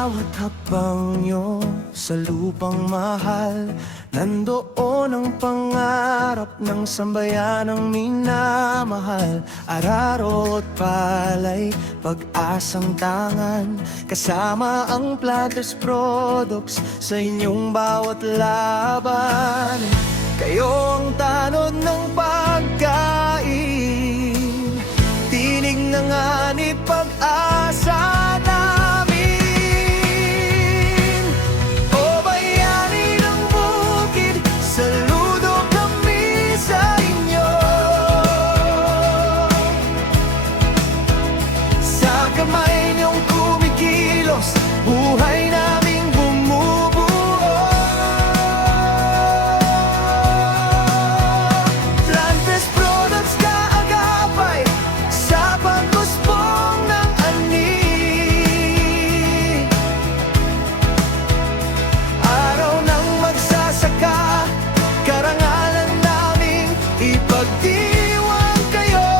bawat hakbang nyo sa lupang mahal, nandoon ang pangarap ng sambayanang minamahal. Araro at palay, pag-asang tangan, kasama ang Planters Products sa inyong bawat laban. Kayo ang tanod ng pagkain, tinig ng anit, pag-asa namin. O bayani ng bukid, saludo kami sa inyo. Sa kamay niyong kumikilos, buhay naming bumubuo. Planters Products kaagapay sa pagkusbong ng ani. Araw ng magsasaka, karangalan naming ipagdiwang kayo.